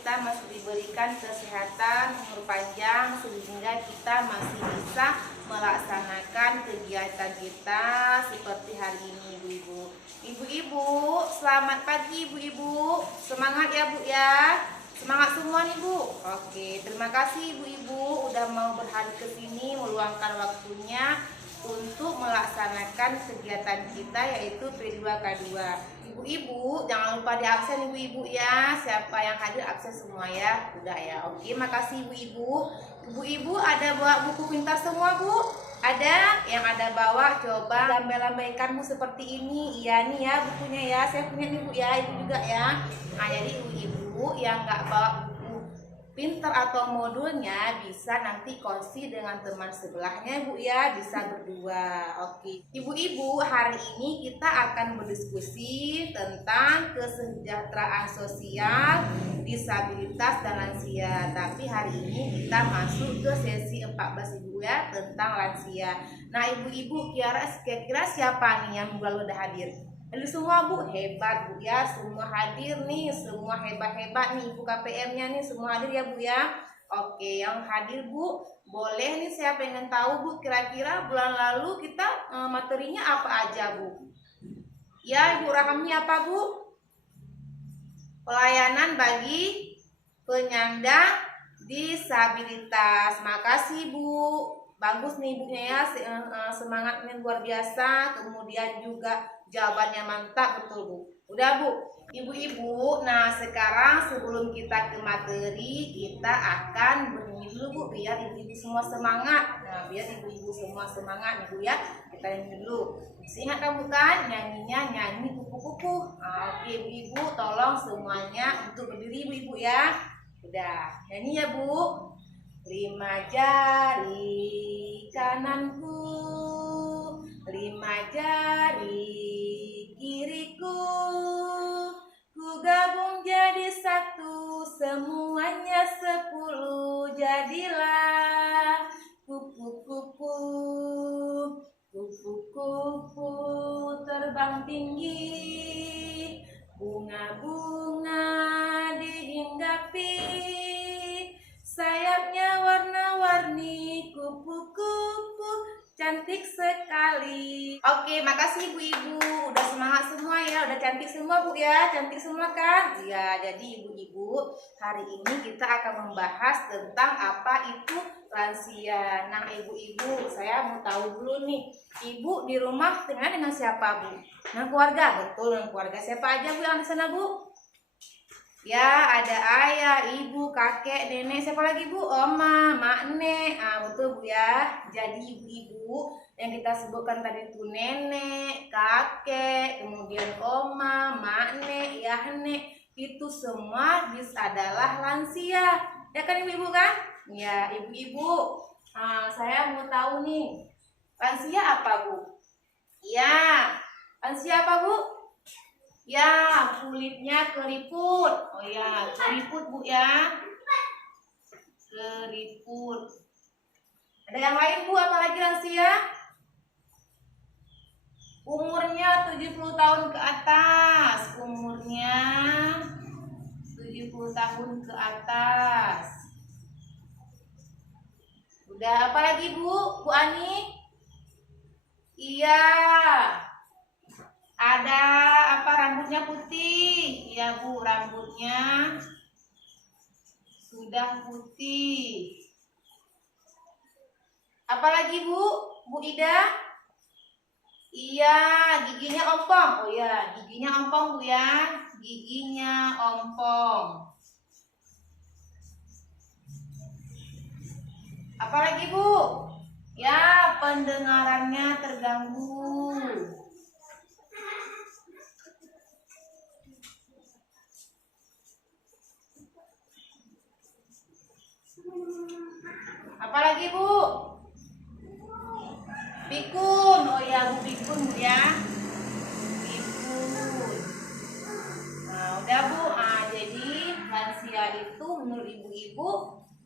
kita masih diberikan kesehatan, umur panjang, sehingga kita masih bisa melaksanakan kegiatan kita seperti hari ini, ibu-ibu. Ibu-ibu, selamat pagi ibu-ibu. Semangat ya Bu ya. Semangat semua nih Bu. Oke, terima kasih ibu-ibu udah mau berhadir ke sini meluangkan waktunya untuk melaksanakan kegiatan kita yaitu P2K2. Ibu-ibu jangan lupa di absen ibu-ibu ya. Siapa yang hadir absen semua ya. Udah ya. Oke, makasih ibu-ibu. Ibu-ibu ada bawa buku pintar semua Bu? Ada? Yang ada bawa coba lambai-lambaikan Bu seperti ini. Iya nih ya bukunya ya. Saya punya nih Bu ya, ibu juga ya. Nah, jadi ibu-ibu yang nggak bawa buku pintar atau modulnya bisa nanti kongsi dengan teman sebelahnya Bu ya, bisa berdua. Oke. Ibu-ibu, hari ini kita akan berdiskusi tentang kesejahteraan sosial, disabilitas dan lansia. Tapi hari ini kita masuk ke sesi 14 Ibu ya, tentang lansia. Nah, ibu-ibu kira-kira siapa nih yang baru udah hadir? Lalu semua Bu, hebat Bu ya, semua hadir nih, semua hebat-hebat nih Ibu KPM-nya nih, semua hadir ya Bu ya. Oke, yang hadir Bu, boleh nih saya pengen tahu Bu, kira-kira bulan lalu kita materinya apa aja Bu? Ya, Ibu Rahmi apa Bu? Pelayanan bagi penyandang disabilitas. Makasih Bu. Bagus nih ibunya ya, semangatnya luar biasa, kemudian juga jawabannya mantap, betul Bu. Udah Bu, ibu-ibu. Nah sekarang sebelum kita ke materi, kita akan bernyanyi dulu Bu, biar ibu-ibu semua semangat. Nah biar ibu-ibu semua semangat nih Bu ya, kita nyanyi dulu. Masih ingat kan bukan? Nyanyinya nyanyi kupu-kupu. Nah, oke ibu-ibu, tolong semuanya untuk berdiri ibu-ibu ya. Udah, nyanyi ya Bu. 5 jari kananku, 5 jari kiriku, ku gabung jadi satu, semuanya 10, jadilah kupu-kupu. Kupu-kupu terbang tinggi, bunga-bunga dihinggapi, sayapnya warna-warni, kupu-kupu cantik sekali. Oke, makasih ibu-ibu. Udah semangat semua ya, udah cantik semua Bu ya. Cantik semua kan? Ya, jadi ibu-ibu, hari ini kita akan membahas tentang apa itu lansia. Nah, ibu-ibu, saya mau tahu dulu nih. Ibu di rumah tinggal dengan siapa Bu? Dengan keluarga? Betul, dengan keluarga. Siapa aja Bu yang di sana Bu? Ya, ada ayah, ibu, kakek, nenek, siapa lagi Bu? Oma, mak, nek. Ah, betul Bu ya. Jadi ibu-ibu yang kita sebutkan tadi itu nenek, kakek, kemudian oma, mak, nek, ya, nek, itu semua adalah lansia. Ya kan ibu-ibu kan? Ya, ibu-ibu. Saya mau tahu nih, lansia apa Bu? Ya, lansia apa Bu? Ya, kulitnya keriput. Oh ya, keriput Bu ya. Keriput. Ada yang lain Bu, apalagi lansia? Umurnya 70 tahun ke atas. Umurnya 70 tahun ke atas. Udah, apalagi Bu? Bu Ani? Iya. Ada apa, rambutnya putih? Ya Bu, rambutnya sudah putih. Apalagi Bu? Bu Ida? Iya, giginya ompong. Oh ya, giginya ompong Bu ya. Giginya ompong. Apalagi Bu? Ya, pendengarannya terganggu. Apalagi Bu? Pikun. Oh ya Bu, pikun Bu ya. Pikun. Nah udah Bu. Jadi lansia itu menurut ibu-ibu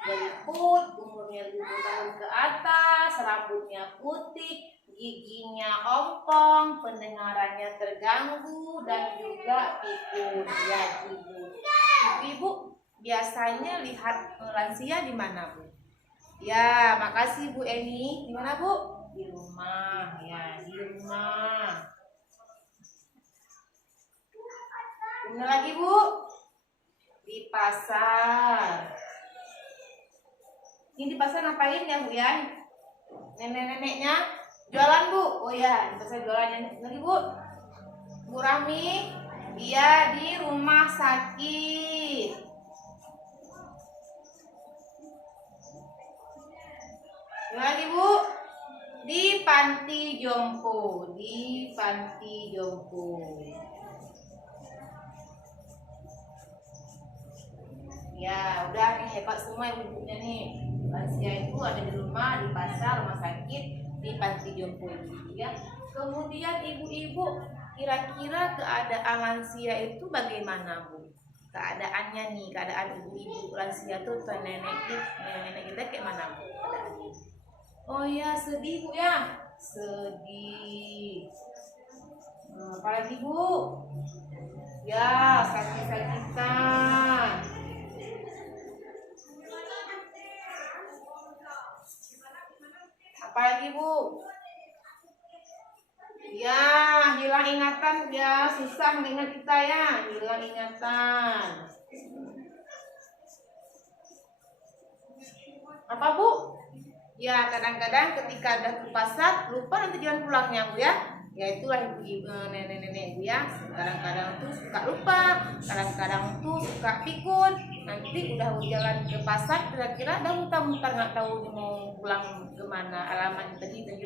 keriput, umurnya 50 tahun ke atas, rambutnya putih, giginya ompong, pendengarannya terganggu, dan juga pikun. Ya ibu. Ibu-ibu biasanya lihat lansia di mana, Bu? Ya, makasih Bu Eni. Di mana, Bu? Di rumah. Ya, di rumah. Benar lagi, Bu? Di pasar. Ini di pasar ngapain ya, Bu ya? Nenek-neneknya jualan, Bu. Oh ya, di pasar jualannya lagi, Bu. Bu Rami, dia di rumah sakit. Lagi, Bu, di panti jompo, di panti jompo. Ya, udah nih hebat semua ibu-ibunya nih. Lansia itu ada di rumah, di pasar, rumah sakit, di panti jompo ya. Kemudian ibu-ibu, kira-kira keadaan lansia itu bagaimana, Bu? Keadaannya nih, keadaan ibu-ibu lansia tuh nenek kita kayak mana, Bu? Keadaannya. Oh ya, sedih, Bu ya. Sedih. Apalagi, Bu? Ya, sakit-sakitan. Apalagi, Bu? Ya, hilang ingatan ya, susah mengingat kita ya, hilang ingatan. Apa, Bu? Ya, kadang-kadang ketika udah ke pasar lupa nanti jalan pulangnya, Bu ya. Ya itulah ibu nenek-nenek, Bu ya. Kadang-kadang tuh suka lupa, kadang-kadang tuh suka pikun. Nanti udah jalan ke pasar kira-kira udah muter-muter nggak tahu mau pulang kemana, alamat tadi udah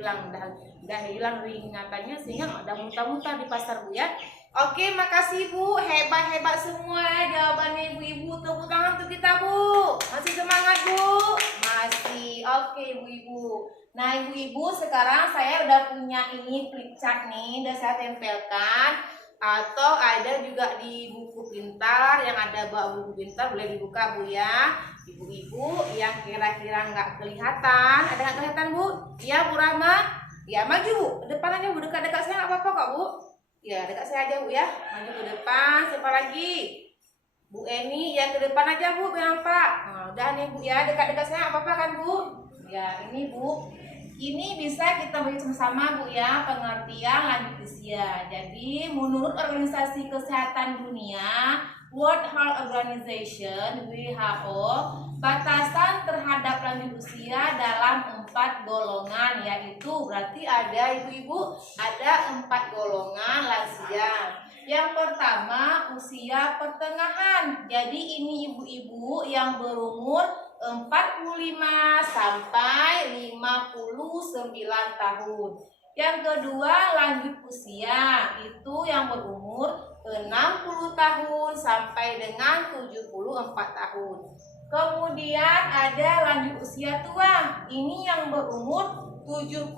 hilang ingatannya sehingga udah muter-muter di pasar, Bu ya. Oke, makasih Bu, hebat-hebat semua jawabannya ibu-ibu. Tepuk tangan untuk kita, Bu. Masih semangat, Bu? Masih. Oke, ibu-ibu. Nah, ibu-ibu, sekarang saya udah punya ini flip chart nih, udah saya tempelkan. Atau ada juga di buku pintar, yang ada bawa buku pintar boleh dibuka, Bu ya. Ibu-ibu yang kira-kira nggak kelihatan, ada nggak kelihatan, Bu? Ya, Bu Rama. Ya, maju, Bu. Depan aja, Bu. Dekat-dekat saya nggak apa-apa kok, Bu. Ya, dekat saya aja, Bu ya. Maju ke depan. Siapa lagi? Bu Eni, ya ke depan aja, Bu, biar nampak. Nah, udah nih, Bu ya. Dekat-dekat saya apa-apa kan, Bu? Ya, ini, Bu. Ini bisa kita bagi sama-sama, Bu ya, pengertian lanjut usia. Jadi, menurut Organisasi Kesehatan Dunia, World Health Organization (WHO), batasan terhadap lanjut usia dalam 4 golongan, yaitu berarti ada ibu-ibu, ada 4 golongan lansia. Yang pertama, usia pertengahan. Jadi ini ibu-ibu yang berumur 45 sampai 59 tahun. Yang kedua, lanjut usia, itu yang berumur 60 tahun sampai dengan 74 tahun. Kemudian ada lanjut usia tua. Ini yang berumur 75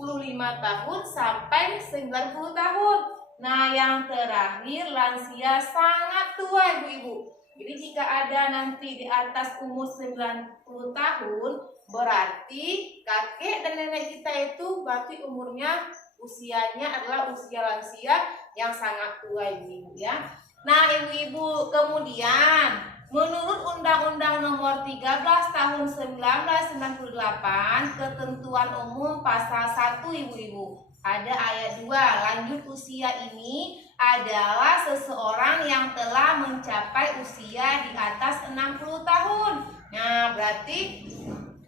tahun sampai 90 tahun. Nah, yang terakhir lansia sangat tua, ibu-ibu. Jadi jika ada nanti di atas umur 90 tahun, berarti kakek dan nenek kita itu berarti umurnya usianya adalah usia lansia yang sangat tua, ibu-ibu ya. Nah, ibu-ibu, kemudian menurut Undang-Undang Nomor 13 Tahun 1998, ketentuan umum pasal 1, ibu-ibu, ada ayat 2, lanjut usia ini adalah seseorang yang telah mencapai usia di atas 60 tahun. Nah, berarti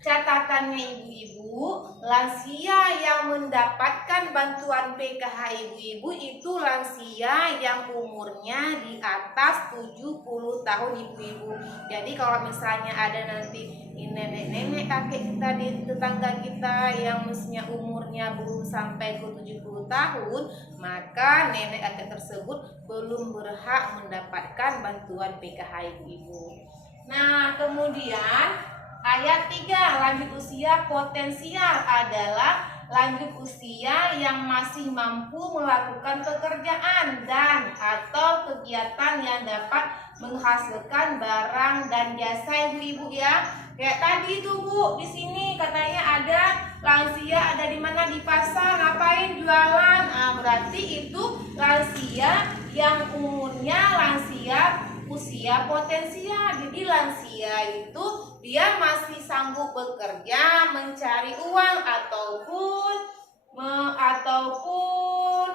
catatannya ibu-ibu, lansia yang mendapatkan bantuan PKH ibu-ibu itu lansia yang umurnya di atas 70 tahun, ibu-ibu. Jadi kalau misalnya ada nanti nenek-nenek kakek kita di tetangga kita yang mestinya umurnya belum sampai ke 70 tahun, maka nenek kakek tersebut belum berhak mendapatkan bantuan PKH ibu-ibu. Nah, kemudian ayat 3, lanjut usia potensial adalah lanjut usia yang masih mampu melakukan pekerjaan dan atau kegiatan yang dapat menghasilkan barang dan jasa, ibu-ibu ya. Kayak tadi tuh, Bu, di sini katanya ada lansia ada di mana, di pasar, ngapain, jualan. Nah, berarti itu lansia yang umurnya lansia usia potensial. Jadi lansia itu dia masih sanggup bekerja, mencari uang ataupun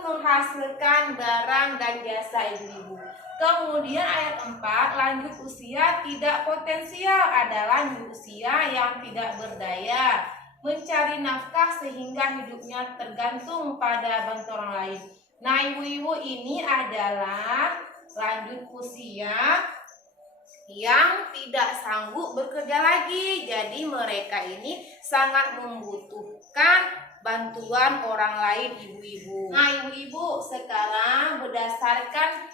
menghasilkan barang dan jasa ibu-ibu. Kemudian ayat 4, lanjut usia tidak potensial adalah usia yang tidak berdaya, mencari nafkah sehingga hidupnya tergantung pada bantuan orang lain. Nah, ibu-ibu, ini adalah lanjut usia yang tidak sanggup bekerja lagi. Jadi mereka ini sangat membutuhkan bantuan orang lain, ibu-ibu. Nah, ibu-ibu, sekarang berdasarkan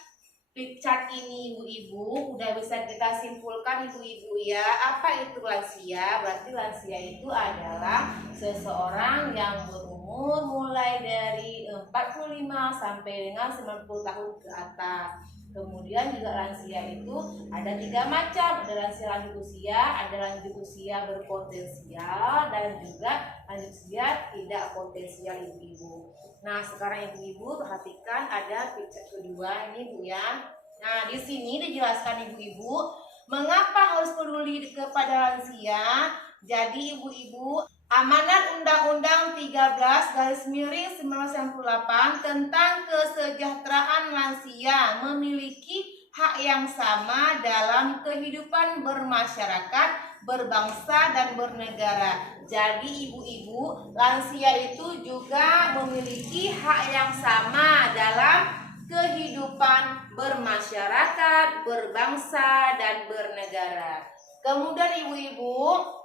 picture ini, ibu-ibu, udah bisa kita simpulkan, ibu-ibu, ya, apa itu lansia? Berarti lansia itu adalah seseorang yang berumur mulai dari 45 sampai dengan 90 tahun ke atas. Kemudian juga lansia itu ada 3 macam, ada lansia lanjut usia, ada lanjut usia berpotensial, dan juga lanjut usia tidak potensial, ibu-ibu. Nah, sekarang ibu-ibu perhatikan ada picture kedua ini, Bu, ya. Nah, di sini dijelaskan, ibu-ibu, mengapa harus peduli kepada lansia. Jadi ibu-ibu, Amanat Undang-Undang 13/1998 tentang kesejahteraan lansia memiliki hak yang sama dalam kehidupan bermasyarakat, berbangsa, dan bernegara. Jadi ibu-ibu, lansia itu juga memiliki hak yang sama dalam kehidupan bermasyarakat, berbangsa, dan bernegara. Kemudian ibu-ibu,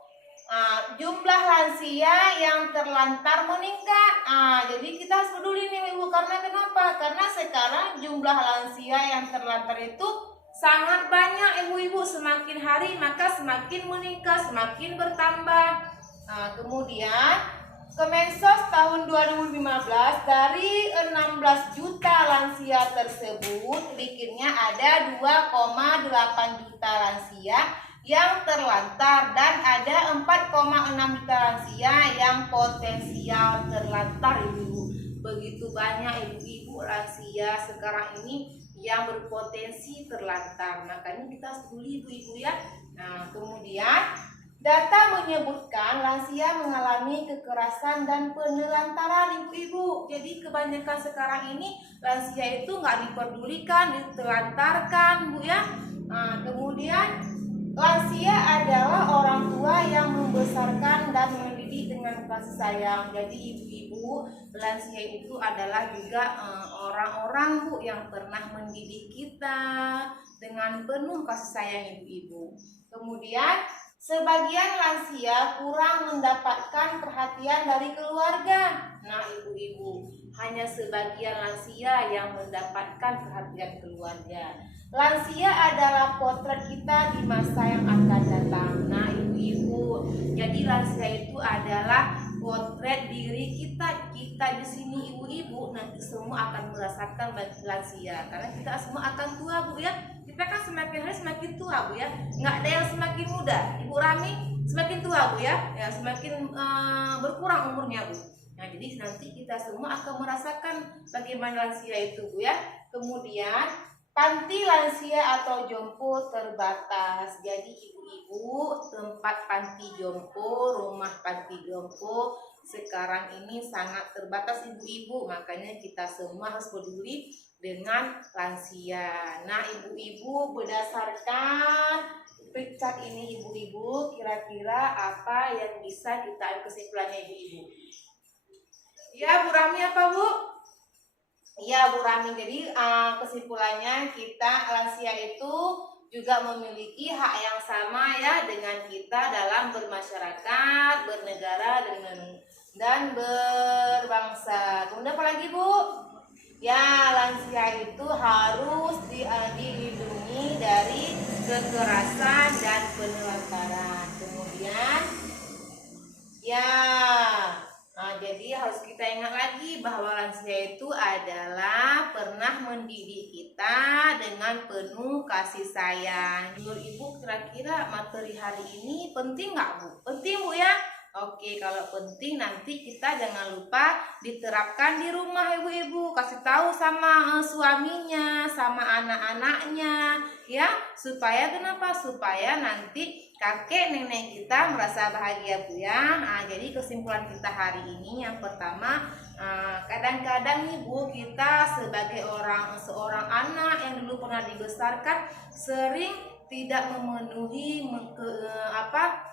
jumlah lansia yang terlantar meningkat. Jadi kita harus peduli nih, ibu, karena kenapa? Karena sekarang jumlah lansia yang terlantar itu sangat banyak, ibu-ibu. Semakin hari maka semakin meningkat, semakin bertambah. Kemudian Kemensos tahun 2015, dari 16 juta lansia tersebut sedikitnya ada 2,8 juta lansia yang terlantar dan ada 4,6 juta lansia yang potensial terlantar, ibu-ibu. Begitu banyak, ibu-ibu, lansia sekarang ini yang berpotensi terlantar. Makanya kita harus peduli, ibu-ibu, ya. Nah, kemudian data menyebutkan lansia mengalami kekerasan dan penelantaran, ibu-ibu. Jadi kebanyakan sekarang ini lansia itu nggak diperdulikan, ditelantarkan, Bu, ya. Kemudian lansia adalah orang tua yang membesarkan dan mendidik dengan kasih sayang. Jadi ibu-ibu, lansia itu adalah juga orang-orang, Bu, yang pernah mendidik kita dengan penuh kasih sayang, ibu-ibu. Kemudian sebagian lansia kurang mendapatkan perhatian dari keluarga. Nah, ibu-ibu, hanya sebagian lansia yang mendapatkan perhatian keluarga. Lansia adalah potret kita di masa yang akan datang. Nah, ibu-ibu, jadi lansia itu adalah potret diri kita. Kita di sini, ibu-ibu, nanti semua akan merasakan lansia, karena kita semua akan tua, Bu, ya. Kita kan semakin hari semakin tua, Bu, ya. Nggak ada yang semakin muda. Ibu Rami semakin tua, Bu, ya. Ya, semakin berkurang umurnya, Bu. Nah, jadi nanti kita semua akan merasakan bagaimana lansia itu, Bu, ya. Kemudian panti lansia atau jompo terbatas. Jadi ibu-ibu, tempat panti jompo, rumah panti jompo sekarang ini sangat terbatas, ibu-ibu. Makanya kita semua harus peduli dengan lansia. Nah, ibu-ibu, berdasarkan picture ini, ibu-ibu, kira-kira apa yang bisa kita ambil kesimpulannya, ibu-ibu? Ya, Bu Rami, apa, Bu? Ya, Bu Rami, jadi kesimpulannya kita lansia itu juga memiliki hak yang sama, ya, dengan kita dalam bermasyarakat, bernegara, dan berbangsa. Kemudian apa lagi, Bu? Ya, lansia itu harus dilindungi dari kekerasan dan penelantaran. Kemudian ya, jadi harus kita ingat lagi bahwa lansia itu adalah pernah mendidik kita dengan penuh kasih sayang. Menurut Ibu, kira-kira materi hari ini penting nggak, Bu? Penting, Bu, ya. Oke, kalau penting nanti kita jangan lupa diterapkan di rumah ibu-ibu. Kasih tahu sama suaminya, sama anak-anaknya, ya. Supaya kenapa? Supaya nanti kakek nenek kita merasa bahagia, Bu ya. Nah, jadi kesimpulan kita hari ini yang pertama, kadang-kadang nih Bu, kita sebagai seorang anak yang dulu pernah dibesarkan sering tidak memenuhi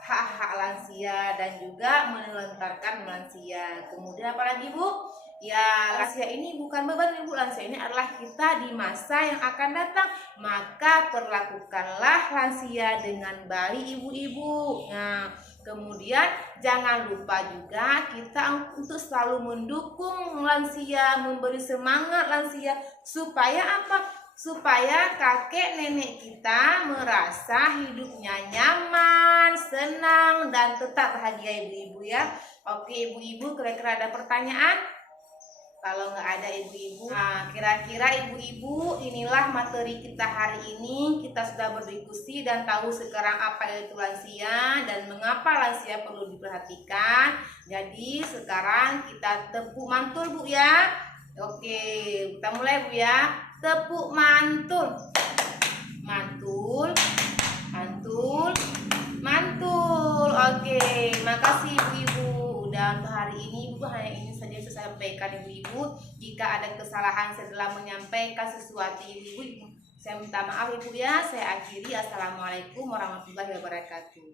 hak-hak lansia dan juga menelantarkan lansia. Kemudian apalagi Bu? Ya, lansia ini bukan beban Ibu, lansia ini adalah kita di masa yang akan datang. Maka perlakukanlah lansia dengan baik ibu-ibu. Nah, kemudian jangan lupa juga kita untuk selalu mendukung lansia, memberi semangat lansia supaya apa? Supaya kakek nenek kita merasa hidupnya nyaman, senang, dan tetap bahagia ibu-ibu ya. Oke ibu-ibu, kira-kira ada pertanyaan? Kalau nggak ada ibu-ibu, nah kira-kira ibu-ibu inilah materi kita hari ini. Kita sudah berdiskusi dan tahu sekarang apa itu lansia dan mengapa lansia perlu diperhatikan. Jadi sekarang kita tepuk mantul Bu ya. Oke, kita mulai Bu ya. Tepuk mantul. Mantul, mantul, mantul. Oke, makasih ibu-ibu. Udah untuk hari ini ibu hanya ini saja saya sampaikan ibu-ibu. Jika ada kesalahan saya dalam menyampaikan sesuatu ibu-ibu, saya minta maaf ibu ya. Saya akhiri. Assalamualaikum warahmatullahi wabarakatuh.